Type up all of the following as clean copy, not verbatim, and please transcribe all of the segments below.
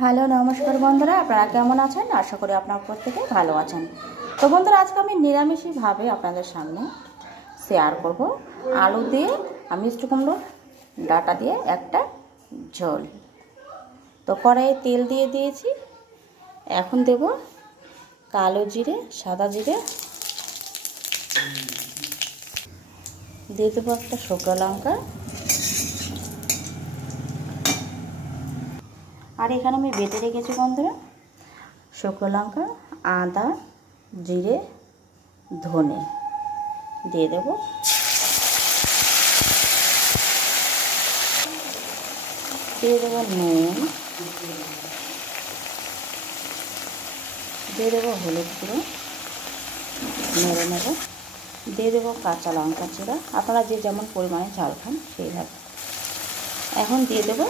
Hello নমস্কার বন্ধুরা, আপনারা কেমন আছেন? আশা করি আপনার প্রত্যেকে ভালো আছেন। তো বন্ধুরা, আজকে আমি নিরামিষভাবে আপনাদের সামনে শেয়ার করব আলু দিয়ে মিষ্টি কুমড়োর ডাঁটা দিয়ে একটা ঝোল। তো কড়াইয়ে তেল দিয়ে দিয়েছি, এখন দেব কালো জিরে, সাদা জিরে, দিয়ে দেবো একটা শুকনো লঙ্কা, আর এখানে আমি বেটে রেখেছি বন্ধুরা শুকনো লঙ্কা, আদা, জিরে, ধনে দিয়ে দেব। দিয়ে দেবো নুন, দিয়ে দেবো হলুদ গুঁড়ো, নেড়ে নেব। দিয়ে দেবো কাঁচা লঙ্কা চিরা, আপনারা যে যেমন পরিমাণে ঝাল খান সেইভাবে। এখন দিয়ে দেবো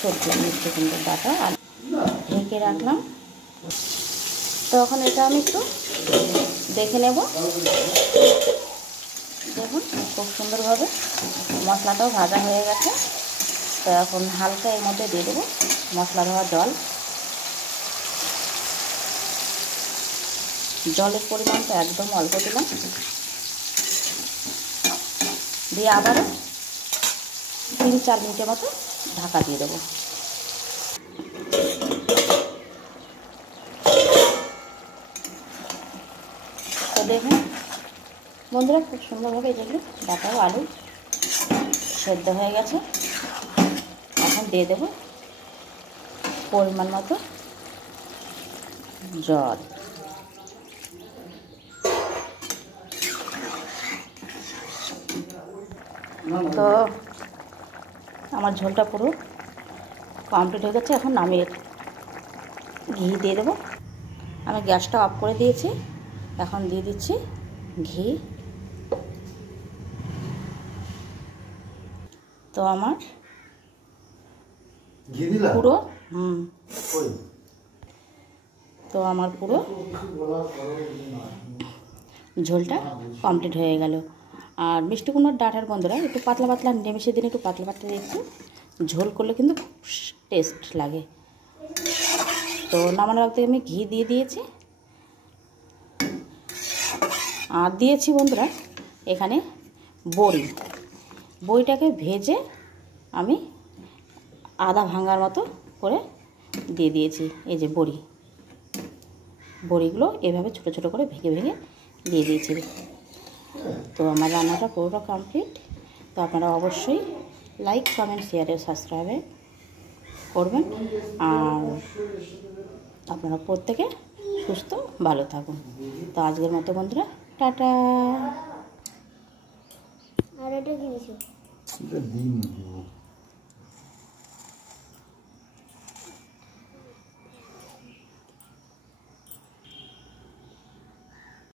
সবজি মিষ্টি কুমড়োর ডাঁটা আর ঢেকে রাখলাম। তো এখন এটা আমি একটু দেখে নেব। দেখুন খুব সুন্দরভাবে মশলাটাও ভাজা হয়ে গেছে। তো এখন হালকা এর মধ্যে দিয়ে দেবো মশলা ধোয়া জল। জলের পরিমাণটা একদম অল্প দিলাম, দিয়ে আবারও 3-4 মিনিটের মতো ঢাকা দিয়ে দেবো। তো দেখুন বন্ধুরা, খুব সুন্দরভাবে যেগুলো ডাঁটা ও আলু সেদ্ধ হয়ে গেছে। এখন দিয়ে দেবো পরিমাণ মতো জল। তো আমার ঝোলটা পুরো কমপ্লিট হয়ে গেছে। এখন নামিয়ে ঘি দিয়ে দেবো। আমি গ্যাসটা অফ করে দিয়েছি, এখন দিয়ে দিচ্ছি ঘি। তো আমার পুরো ঝোলটা কমপ্লিট হয়ে গেল। আর মিষ্টি কুমড়োর ডাঁটার বন্ধুরা একটু পাতলা পাতলা, নিরামিষের দিনে একটু পাতলা পাতলা একটু ঝোল করলে কিন্তু টেস্ট লাগে। তো নামানোর আগে আমি ঘি দিয়ে দিয়েছি, আর দিয়েছি বন্ধুরা এখানে বড়িটাকে ভেজে আমি আধা ভাঙার মতো করে দিয়ে দিয়েছি। এই যে বড়িগুলো এভাবে ছোট ছোট করে ভেঙে ভেঙে দিয়ে দিয়েছি। তো আমার রান্নাটা পুরোটা কমপ্লিট। তো আপনারা অবশ্যই লাইক, কমেন্ট, শেয়ার ও সাবস্ক্রাইব করবেন। আর আপনারা প্রত্যেকে সুস্থ ভালো থাকুন। তো আজকের মতো বন্ধুরা টাটা। আর এটা কি দিছো?